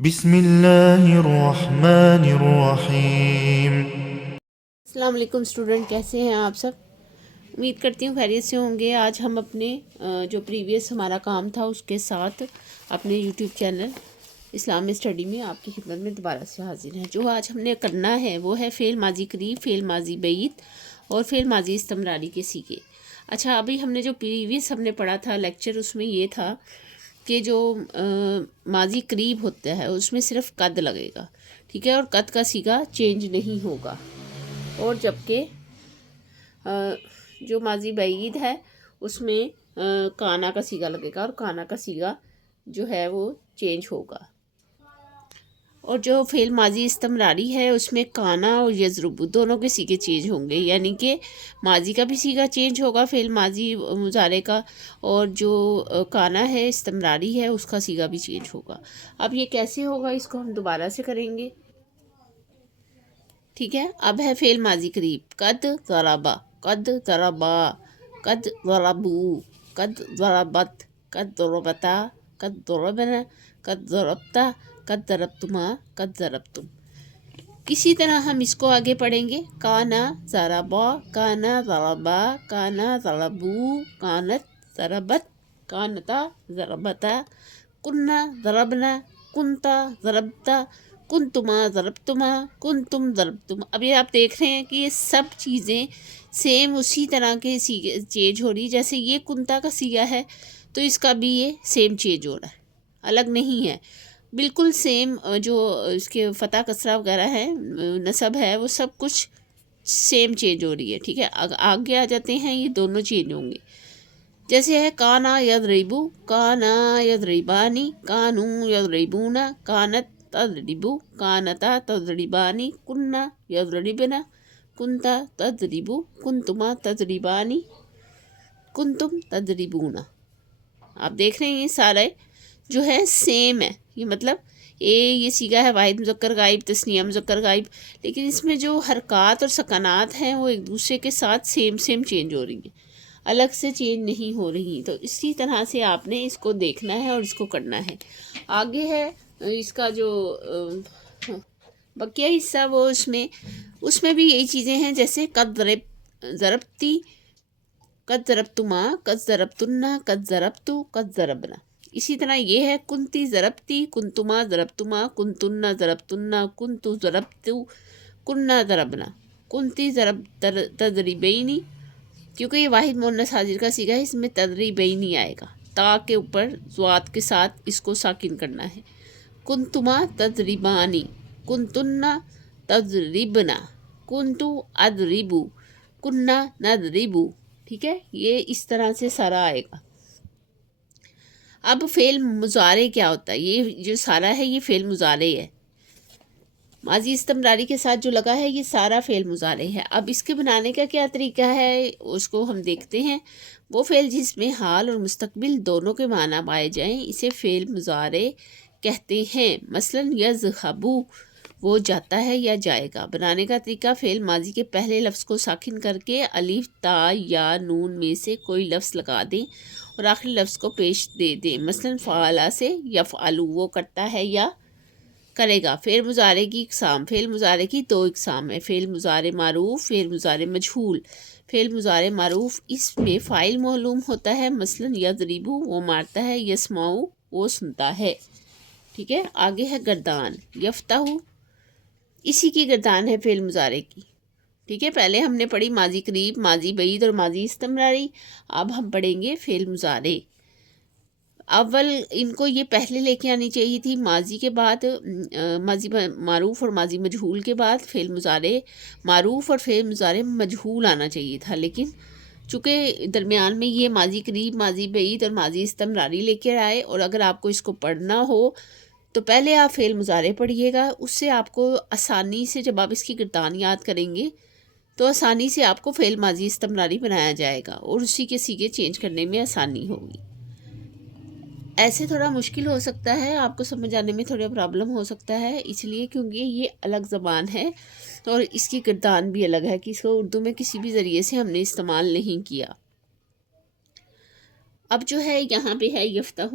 بسم اللہ الرحمن الرحیم۔ السلام علیکم اسٹوڈنٹ، کیسے ہیں آپ سب؟ امید کرتی ہوں خیریت سے ہوں گے۔ آج ہم اپنے جو پریویس ہمارا کام تھا اس کے ساتھ اپنے یوٹیوب چینل اسلامی اسٹڈی میں آپ کی خدمت میں دوبارہ سے حاضر ہیں۔ جو آج ہم نے کرنا ہے وہ ہے فعل ماضی قریب، فعل ماضی بعید اور فعل ماضی استمراری کے سیغے۔ اچھا، ابھی ہم نے جو پریویس ہم نے پڑھا تھا لیکچر، اس میں یہ تھا کہ جو ماضی قریب ہوتا ہے اس میں صرف قد لگے گا، ٹھیک ہے، اور قد کا سیغہ چینج نہیں ہوگا، اور جبکہ جو ماضی بعید ہے اس میں کانا کا سیغہ لگے گا اور کانا کا سیغہ جو ہے وہ چینج ہوگا، اور جو فعل ماضی استمراری ہے اس میں کانا اور یضرب دونوں کے سیغے چینج ہوں گے، یعنی کہ ماضی کا بھی سیغہ چینج ہوگا فعل ماضی مضارع کا، اور جو کانا ہے استمراری ہے اس کا سیغہ بھی چینج ہوگا۔ اب یہ کیسے ہوگا اس کو ہم دوبارہ سے کریں گے، ٹھیک ہے۔ اب ہے فعل ماضی قریب، قد ضربا، قد ضربا، قد ضربو، قد ضربت، قد ضربتا، قد ضربنا، قد ضربتا، قد ضربتما، قد ضربتم۔ اسی طرح ہم اس کو آگے پڑھیں گے، کانا ضربا، کانا ضربا، کانا ضربو، کانت ضربت، کانتا ضربتا، کنا ضربنا، کنتا ضربتا، کنتما ضربتما، کنتم ضربتم۔ اب یہ آپ دیکھ رہے ہیں کہ یہ سب چیزیں سیم اسی طرح کے سیغے چینج ہو رہی، جیسے یہ کنتا کا سیغہ ہے تو اس کا بھی یہ سیم چینج ہو رہا ہے، الگ نہیں ہے، بالکل سیم۔ جو اس کے فتح کسرہ وغیرہ ہے، نصب ہے، وہ سب کچھ سیم چینج ہو رہی ہے، ٹھیک ہے۔ آگے آ جاتے ہیں، یہ دونوں چینج ہوں گے، جیسے ہے کانا یضربو، کانا یضربانی، کانو یضربون، کانت تضربو، کانتا تضربانی، کنا یضربنا، کنتا تضربو، کنتما تضربانی، کنتم تضربون۔ آپ دیکھ رہے ہیں یہ سارے جو ہے سیم ہے، یہ مطلب یہ سیغہ ہے واحد مذکر غائب، تثنیہ مذکر غائب، لیکن اس میں جو حرکات اور سکنات ہیں وہ ایک دوسرے کے ساتھ سیم چینج ہو رہی ہیں، الگ سے چینج نہیں ہو رہی۔ تو اسی طرح سے آپ نے اس کو دیکھنا ہے اور اس کو کرنا ہے۔ آگے ہے اس کا جو بقیہ حصہ، وہ اس میں بھی یہی چیزیں ہیں، جیسے قد ضربتی، قد ضربتما، قد ضربتنا، قد ضربتو، قد ضربنا۔ اسی طرح یہ ہے کنتی ضربتی، کنتما ضربتما، کنتنا ضربتنا، کنتو ضربتو، کنا ضربنا، کنتی تضربینی، کیونکہ یہ واحد مؤنث حاضر کا سیغہ ہے، اس میں تضربینی آئے گا، تا کے اوپر ضاد کے ساتھ اس کو ساکن کرنا ہے۔ کنتما تضربانی، کنتنا تضربنا، کنتو اضربو، کنا نضربو، ٹھیک ہے، یہ اس طرح سے سارا آئے گا۔ اب فعل مضارع کیا ہوتا ہے؟ یہ جو سارا ہے یہ فعل مضارع ہے، ماضی استمراری کے ساتھ جو لگا ہے یہ سارا فعل مضارع ہے۔ اب اس کے بنانے کا کیا طریقہ ہے اس کو ہم دیکھتے ہیں۔ وہ فعل جس میں حال اور مستقبل دونوں کے معنی پائے جائیں اسے فعل مضارع کہتے ہیں۔ مثلا یذهبو، وہ جاتا ہے یا جائے گا۔ بنانے کا طریقہ، فعل ماضی کے پہلے لفظ کو ساکن کر کے الف، تا یا نون میں سے کوئی لفظ لگا دیں اور آخری لفظ کو پیش دے دیں۔ مثلا فعلا سے یفعلو، وہ کرتا ہے یا کرے گا۔ فعل مضارع کی اقسام، فعل مضارع کی دو اقسام ہیں، فعل مضارع معروف، فعل مضارع مجہول۔ فعل مضارع معروف، اس میں فاعل معلوم ہوتا ہے، مثلا یضربو، وہ مارتا ہے، یسمعو، وہ سنتا ہے، ٹھیک ہے۔ آگے ہے گردان، یفتح، اسی کی گردان ہے فعل مضارع کی، ٹھیک ہے۔ پہلے ہم نے پڑھی ماضی قریب، ماضی بعید اور ماضی استمراری، اب ہم پڑھیں گے فعل مضارع۔ اول ان کو یہ پہلے لے کے آنی چاہیے تھی، ماضی کے بعد ماضی معروف اور ماضی مجہول کے بعد فعل مضارع معروف اور فعل مضارع مجہول آنا چاہیے تھا، لیکن چونکہ درمیان میں یہ ماضی قریب، ماضی بعید اور ماضی استمراری لے کے آئے، اور اگر آپ کو اس کو پڑھنا ہو تو پہلے آپ فعل مضارع پڑھیے گا، اس سے آپ کو آسانی سے جب آپ اس کی گردان یاد کریں گے تو آسانی سے آپ کو فعل ماضی استمراری بنایا جائے گا اور اسی کے سیغے چینج کرنے میں آسانی ہوگی۔ ایسے تھوڑا مشکل ہو سکتا ہے، آپ کو سمجھ آنے میں تھوڑا پرابلم ہو سکتا ہے، اس لیے کیونکہ یہ الگ زبان ہے اور اس کی گردان بھی الگ ہے کہ اس کو اردو میں کسی بھی ذریعے سے ہم نے استعمال نہیں کیا۔ اب جو ہے یہاں پہ ہے یفتح،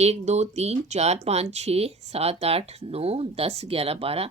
1 2 3 4 5 6 7 8 9 10 11 12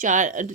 4